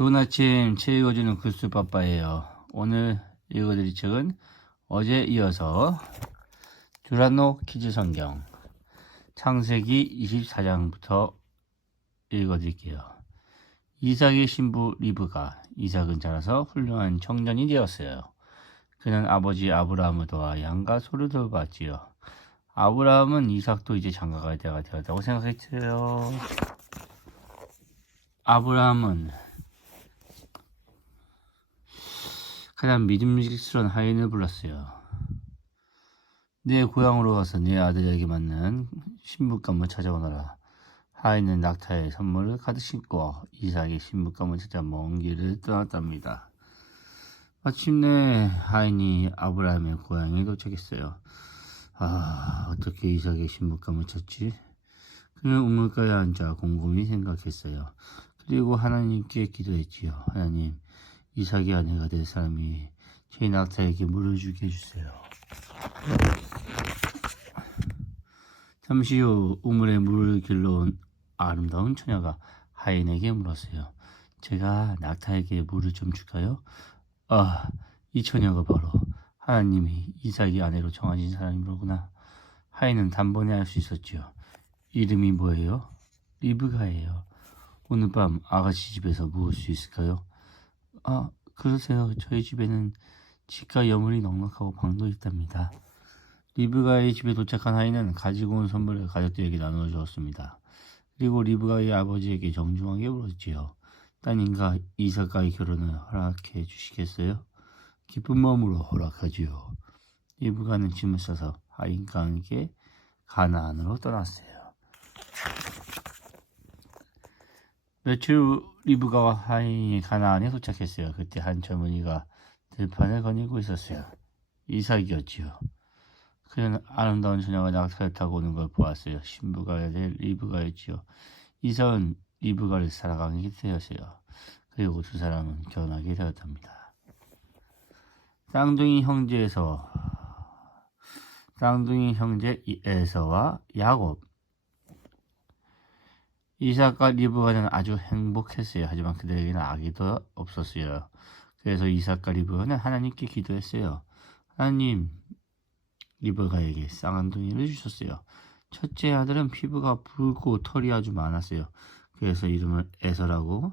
좋은 아침, 책 읽어주는 글쓰빠빠예요. 오늘 읽어드릴 책은 어제 이어서 듀란노 키즈 성경 창세기 24장부터 읽어드릴게요. 이삭의 신부 리브가 이삭은 자라서 훌륭한 청년이 되었어요. 그는 아버지 아브라함을 도와 양과 소를 돌봤지요. 아브라함은 이삭도 이제 장가갈 때가 되었다고 생각했어요. 아브라함은 가장 믿음직스러운 하인을 불렀어요. 내 고향으로 가서 내 아들에게 맞는 신부감을 찾아오너라. 하인은 낙타에 선물을 가득 싣고 이삭의 신부감을 찾아 먼 길을 떠났답니다. 마침내 하인이 아브라함의 고향에 도착했어요. 어떻게 이삭의 신부감을 찾지? 그는 우물가에 앉아 곰곰이 생각했어요. 그리고 하나님께 기도했지요. 하나님, 이삭의 아내가 될 사람이 제 낙타에게 물을 주게 해주세요. 잠시 후 우물에 물을 길러온 아름다운 처녀가 하인에게 물었어요. 제가 낙타에게 물을 좀 줄까요? 이 처녀가 바로 하나님이 이삭의 아내로 정하신 사람이로구나. 하인은 단번에 알 수 있었지요. 이름이 뭐예요? 리브가예요. 오늘 밤 아가씨 집에서 묵을 수 있을까요? 그러세요. 저희 집에는 집과 여물이 넉넉하고 방도 있답니다. 리브가의 집에 도착한 하인은 가지고 온 선물을 가족들에게 나누어 주었습니다. 그리고 리브가의 아버지에게 정중하게 물었지요. 따님과 이삭과의 결혼을 허락해 주시겠어요? 기쁜 마음으로 허락하지요. 리브가는 짐을 싸서 하인과 함께 가나안으로 떠났어요. 며칠 후 리브가와 하인이 가나안에 도착했어요. 그때 한 젊은이가 들판을 거닐고 있었어요. 이삭이었지요. 그는 아름다운 처녀가 낙타를 타고 오는 걸 보았어요. 신부가 될 리브가였지요. 이삭은 리브가를 사랑하게 되었어요. 그리고 두 사람은 결혼하게 되었답니다. 쌍둥이 형제 에서와 야곱. 이삭과 리브가는 아주 행복했어요. 하지만 그들에게는 아기도 없었어요. 그래서 이삭과 리브가는 하나님께 기도했어요. 하나님, 리브가에게 쌍둥이를 주셨어요. 첫째 아들은 피부가 붉고 털이 아주 많았어요. 그래서 이름을 에서라고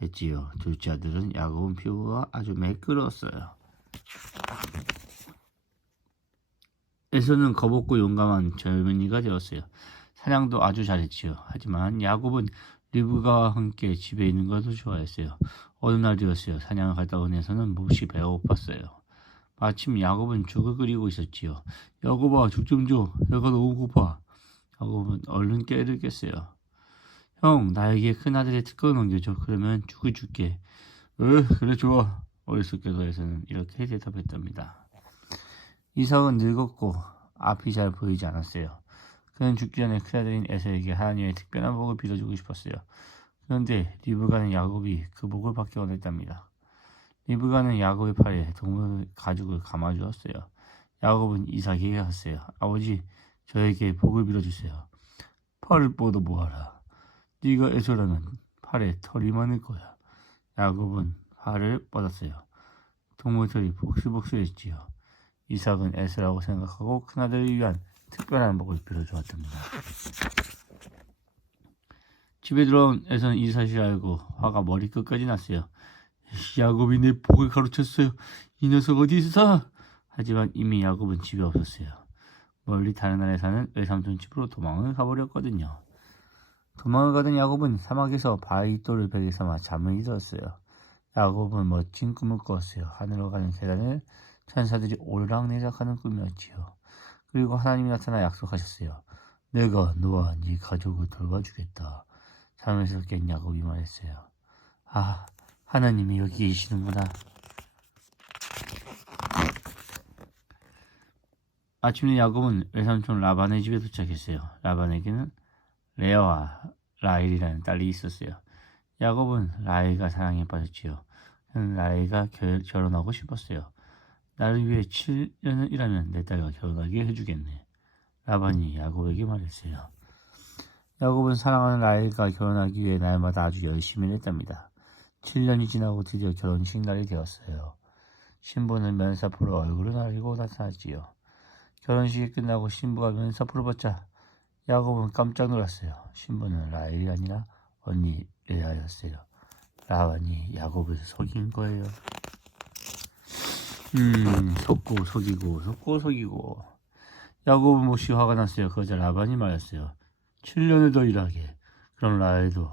했지요. 둘째 아들은 야곱은 피부가 아주 매끄러웠어요. 에서는 겁없고 용감한 젊은이가 되었어요. 사냥도 아주 잘했지요. 하지만 야곱은 리브가와 함께 집에 있는 것도 좋아했어요. 어느 날 되었어요. 사냥을 갔다 온 에서는 몹시 배고팠어요. 마침 야곱은 죽을 끓이고 있었지요. 야곱아, 죽 좀 줘. 배가 너무 고파. 야곱은 얼른 깨를 깼어요. 형, 나에게 큰아들의 특권을 넘겨줘. 그러면 죽을 줄게. 그래 좋아. 어리석게도 에서는 이렇게 대답했답니다. 이삭은 늙었고 앞이 잘 보이지 않았어요. 그는 죽기 전에 큰아들인 에서에게 하나님의 특별한 복을 빌어주고 싶었어요. 그런데 리브가는 야곱이 그 복을 받기 원했답니다. 리브가는 야곱의 팔에 동물 가죽을 감아주었어요. 야곱은 이삭에게 갔어요. 아버지, 저에게 복을 빌어주세요. 팔을 뻗어 보아라. 네가 에서라면 팔에 털이 많을 거야. 야곱은 팔을 뻗었어요. 동물털이 복슬복슬했지요. 이삭은 에서라고 생각하고 큰아들을 위한 특별한 복을 빌어주었답니다. 집에 들어온 에서는 이 사실을 알고 화가 머리끝까지 났어요. 야곱이 내 복을 가로챘어요. 이 녀석 어디 있어? 하지만 이미 야곱은 집에 없었어요. 멀리 다른 나라에 사는 외삼촌 집으로 도망을 가버렸거든요. 도망을 가던 야곱은 사막에서 바위돌을 베개 삼아 잠을 이뤘어요. 야곱은 멋진 꿈을 꿨어요. 하늘로 가는 계단을 천사들이 오르락내리락하는 꿈이었지요. 그리고 하나님이 나타나 약속하셨어요. 내가 너와 네 가족을 돌봐주겠다. 잠에서 깬 야곱이 말했어요. 하나님이 여기 계시는구나. 아침에 야곱은 외삼촌 라반의 집에 도착했어요. 라반에게는 레아와 라헬이라는 딸이 있었어요. 야곱은 라헬과 사랑에 빠졌지요. 그는 라헬과 결혼하고 싶었어요. 나를 위해 7년을 일하면 내 딸과 결혼하게 해주겠네. 라반이 야곱에게 말했어요. 야곱은 사랑하는 라헬과 결혼하기 위해 날마다 아주 열심히 일했답니다. 7년이 지나고 드디어 결혼식 날이 되었어요. 신부는 면사포로 얼굴을 가리고 나타났지요. 결혼식이 끝나고 신부가 면사포를 벗자 야곱은 깜짝 놀랐어요. 신부는 라헬이 아니라 언니 레아였어요. 라반이 야곱을 속인 거예요. 속고. 야곱은 몹시 화가 났어요. 그러자 라반이 말했어요. 7년을 더 일하게. 그럼 라헬도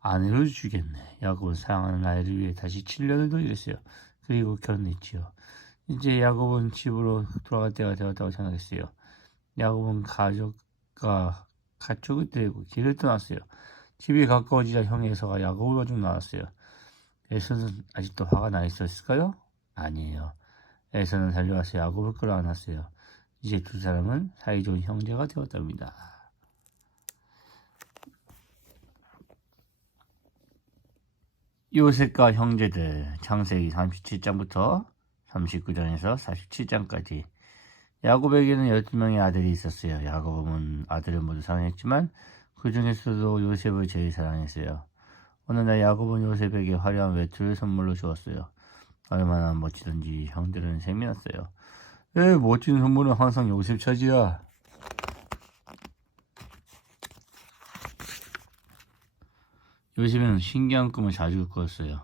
아내를 주겠네. 야곱은 사랑하는 라헬을 위해 다시 7년을 더 일했어요. 그리고 결혼했지요. 이제 야곱은 집으로 돌아갈 때가 되었다고 생각했어요. 야곱은 가족을 데리고 길을 떠났어요. 집이 가까워지자 형이 에서가 야곱을 가지고 나왔어요. 에서는 아직도 화가 나 있었을까요? 아니에요. 에서는 달려와서 야곱을 끌어안았어요. 이제 두 사람은 사이좋은 형제가 되었답니다. 요셉과 형제들 창세기 37장부터 39장에서 47장까지. 야곱에게는 12명의 아들이 있었어요. 야곱은 아들을 모두 사랑했지만 그 중에서도 요셉을 제일 사랑했어요. 어느 날 야곱은 요셉에게 화려한 외투를 선물로 주었어요. 얼마나 멋지던지 형들은 셈이 났어요. 멋진 선물은 항상 요셉 차지야. 요셉은 신기한 꿈을 자주 꿨어요.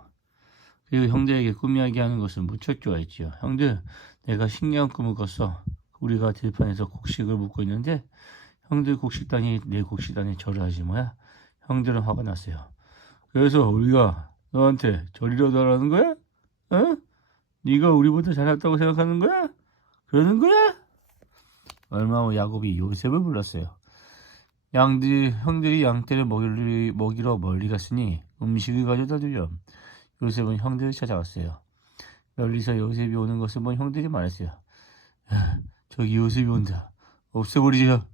그리고 형들에게 꿈 이야기하는 것을 무척 좋아했지요. 형들, 내가 신기한 꿈을 꿨어. 우리가 들판에서 곡식을 묻고 있는데 형들 곡식단이 내 곡식단에 절을 하지 뭐야? 형들은 화가 났어요. 그래서 우리가 너한테 절이라도 하라는 거야? 어? 네가 우리보다 잘났다고 생각하는 거야? 그러는 거야? 얼마 후 야곱이 요셉을 불렀어요. 형들이 양떼를 먹이러 멀리 갔으니 음식을 가져다 주렴. 요셉은 형들을 찾아왔어요. 멀리서 요셉이 오는 것을 본 형들이 말했어요. 저기 요셉이 온다. 없애버리자.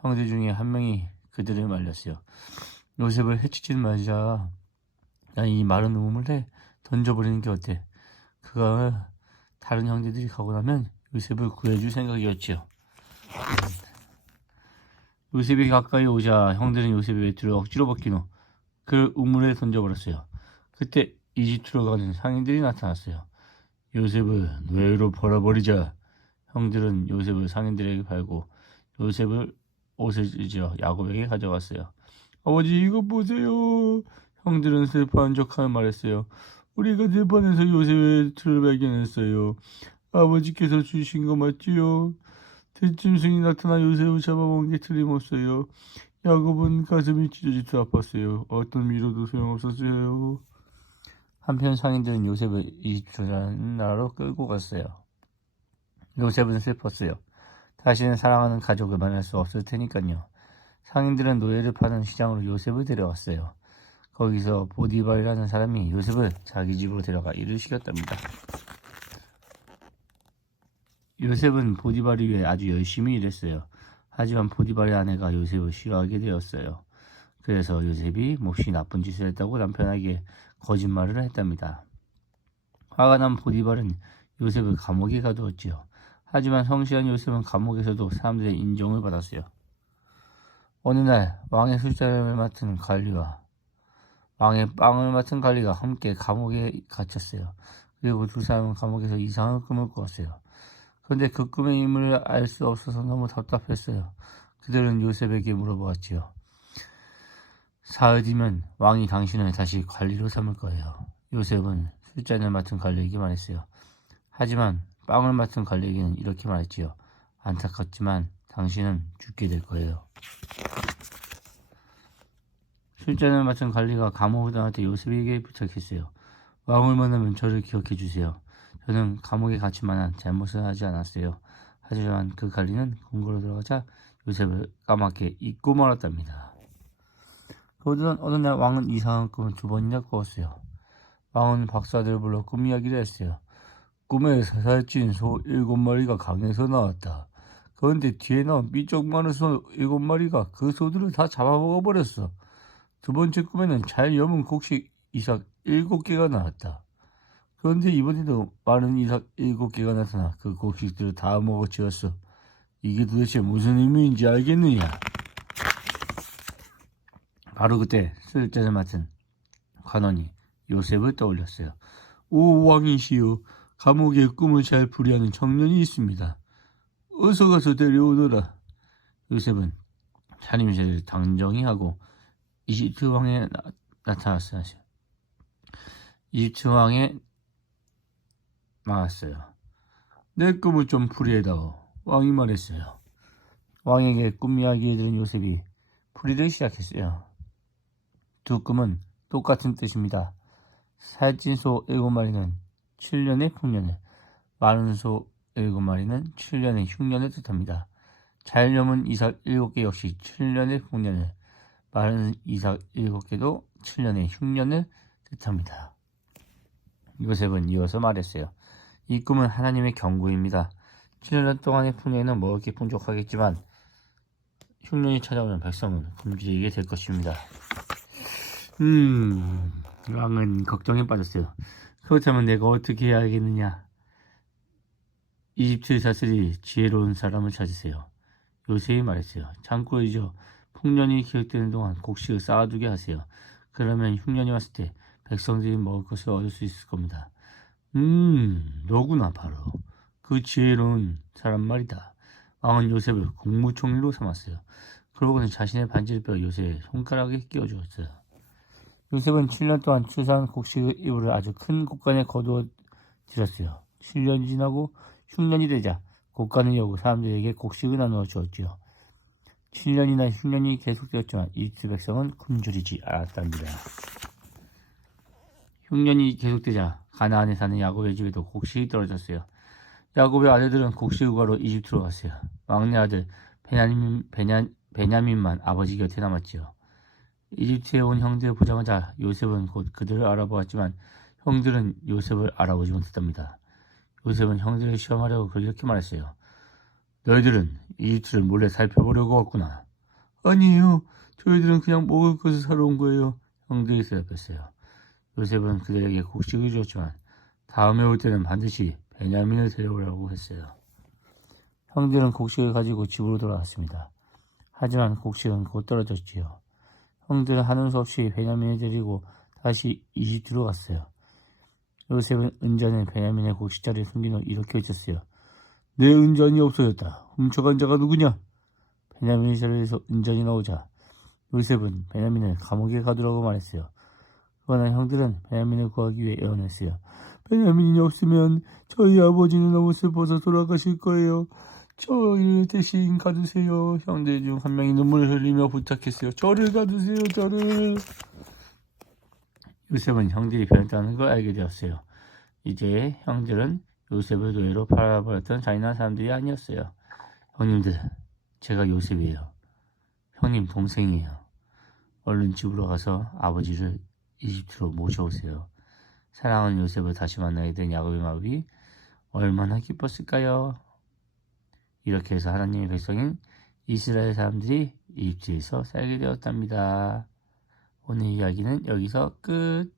형들 중에 한 명이 그들을 말렸어요. 요셉을 해치지 말자. 난 이 마른 우물에 던져버리는 게 어때? 그가 다른 형제들이 가고 나면 요셉을 구해줄 생각이었지요. 요셉이 가까이 오자 형들은 요셉의 외투를 억지로 벗긴 후 그를 우물에 던져버렸어요. 그때 이 집으로 가는 상인들이 나타났어요. 요셉을 뇌로 벌어버리자. 형들은 요셉을 상인들에게 팔고 요셉을 옷을 찢어 야곱에게 가져갔어요. 아버지, 이것 보세요. 형들은 슬퍼한 척하며 말했어요. 우리가 들판에서 요셉의 틀을 발견했어요. 아버지께서 주신 거 맞지요? 들짐승이 나타나 요셉을 잡아먹은 게 틀림없어요. 야곱은 가슴이 찢어지듯 아팠어요. 어떤 위로도 소용없었어요. 한편 상인들은 요셉을 이집트라는 나라로 끌고 갔어요. 요셉은 슬펐어요. 다시는 사랑하는 가족을 만날 수 없을 테니까요. 상인들은 노예를 파는 시장으로 요셉을 데려왔어요. 거기서 보디발이라는 사람이 요셉을 자기 집으로 데려가 일을 시켰답니다. 요셉은 보디발을 위해 아주 열심히 일했어요. 하지만 보디발의 아내가 요셉을 싫어하게 되었어요. 그래서 요셉이 몹시 나쁜 짓을 했다고 남편에게 거짓말을 했답니다. 화가 난 보디발은 요셉을 감옥에 가두었지요. 하지만 성실한 요셉은 감옥에서도 사람들의 인정을 받았어요. 어느 날 왕의 술잔을 맡은 관리와 왕의 빵을 맡은 관리가 함께 감옥에 갇혔어요. 그리고 두 사람은 감옥에서 이상한 꿈을 꾸었어요. 그런데 그 꿈의 의미를 알 수 없어서 너무 답답했어요. 그들은 요셉에게 물어보았지요. 사흘 뒤면 왕이 당신을 다시 관리로 삼을 거예요. 요셉은 술잔을 맡은 관리에게 말했어요. 하지만 빵을 맡은 관리에게는 이렇게 말했지요. 안타깝지만 당신은 죽게 될 거예요. 술잔을 맡은 관리가 감옥을 떠날 때 요셉에게 부탁했어요. 왕을 만나면 저를 기억해 주세요. 저는 감옥에 갇힐 만한 잘못을 하지 않았어요. 하지만 그 관리는 궁궐로 들어가자 요셉을 까맣게 잊고 말았답니다. 그러던 어느 날 왕은 이상한 꿈을 2번이나 꾸었어요. 왕은 박사들을 불러 꿈 이야기를 했어요. 꿈에 살찐 소 7마리가 강에서 나왔다. 그런데 뒤에 나온 삐쩍 마른 소 7마리가 그 소들을 다 잡아먹어버렸어. 두 번째 꿈에는 잘 여문 곡식 이삭 7개가 나왔다. 그런데 이번에도 많은 이삭 7개가 나타나 그 곡식들을 다 먹어치웠어. 이게 도대체 무슨 의미인지 알겠느냐? 바로 그때 술잔을 맡은 관원이 요셉을 떠올렸어요. 오 왕이시여, 감옥에 꿈을 잘 풀이하는 청년이 있습니다. 어서 가서 데려오너라. 요셉은 차림새를 당정히 하고 이집트 왕에 나타났어요. 이집트 왕에 나왔어요. 내 꿈을 좀 풀이해다오. 왕이 말했어요. 왕에게 꿈 이야기를 들은 요셉이 풀이를 시작했어요. 두 꿈은 똑같은 뜻입니다. 살찐 소 7마리는 7년의 풍년을, 마른 소 7마리는 7년의 흉년을 뜻합니다. 잘 넘은 이삭 7개 역시 7년의 풍년을, 마른 이삭 7개도 7년의 흉년을 뜻합니다. 요셉은 이어서 말했어요. 이 꿈은 하나님의 경고입니다. 7년 동안의 풍년은 먹을 게 풍족하겠지만 흉년이 찾아오는 백성은 굶주리게 될 것입니다. 왕은 걱정에 빠졌어요. 그렇다면 내가 어떻게 해야겠느냐? 이집트의 사슬이 지혜로운 사람을 찾으세요. 요셉이 말했어요. 창고이죠. 풍년이 기획되는 동안 곡식을 쌓아두게 하세요. 그러면 흉년이 왔을 때 백성들이 먹을 것을 얻을 수 있을 겁니다. 너구나 바로 그 지혜로운 사람 말이다. 왕은 요셉을 국무총리로 삼았어요. 그러고는 자신의 반지를 빼어 요셉의 손가락에 끼워주었어요. 요셉은 7년 동안 추수한 곡식의 이불을 아주 큰 곡간에 거두어 들였어요. 7년이 지나고 흉년이 되자 곡간을 여고 사람들에게 곡식을 나누어 주었지요. 7년이나 흉년이 계속되었지만 이집트 백성은 굶주리지 않았답니다. 흉년이 계속되자 가나안에 사는 야곱의 집에도 곡식이 떨어졌어요. 야곱의 아들들은 곡식을 구하러 이집트로 갔어요. 막내 아들 베냐민만 아버지 곁에 남았지요. 이집트에 온 형들을 보자마자 요셉은 곧 그들을 알아보았지만 형들은 요셉을 알아보지 못했답니다. 요셉은 형들을 시험하려고 그렇게 말했어요. 너희들은 이집트를 몰래 살펴보려고 왔구나. 아니에요. 저희들은 그냥 먹을 것을 사러 온 거예요. 형들이 대답했어요. 요셉은 그들에게 곡식을 주었지만 다음에 올 때는 반드시 베냐민을 데려오라고 했어요. 형들은 곡식을 가지고 집으로 돌아왔습니다. 하지만 곡식은 곧 떨어졌지요. 형들은 하는 수 없이 베냐민을 데리고 다시 이집트로 갔어요. 요셉은 은전에 베냐민의 곡식자리를 숨긴 후 이렇게 외쳤어요. 내 은전이 없어졌다. 훔쳐간 자가 누구냐? 베냐민의 자리에서 은전이 나오자 요셉은 베냐민을 감옥에 가두라고 말했어요. 그러나 형들은 베냐민을 구하기 위해 애원했어요. 베냐민이 없으면 저희 아버지는 너무 슬퍼서 돌아가실 거예요. 저를 대신 가두세요. 형들 중 한 명이 눈물을 흘리며 부탁했어요. 저를 가두세요. 저를. 요셉은 형들이 변했다는 걸 알게 되었어요. 이제 형들은 요셉을 노예로 팔아버렸던 잔인한 사람들이 아니었어요. 형님들, 제가 요셉이에요. 형님 동생이에요. 얼른 집으로 가서 아버지를 이집트로 모셔오세요. 사랑하는 요셉을 다시 만나게 된 야곱의 마음이 얼마나 기뻤을까요? 이렇게 해서 하나님의 백성인 이스라엘 사람들이 이집트에서 살게 되었답니다. 오늘 이야기는 여기서 끝.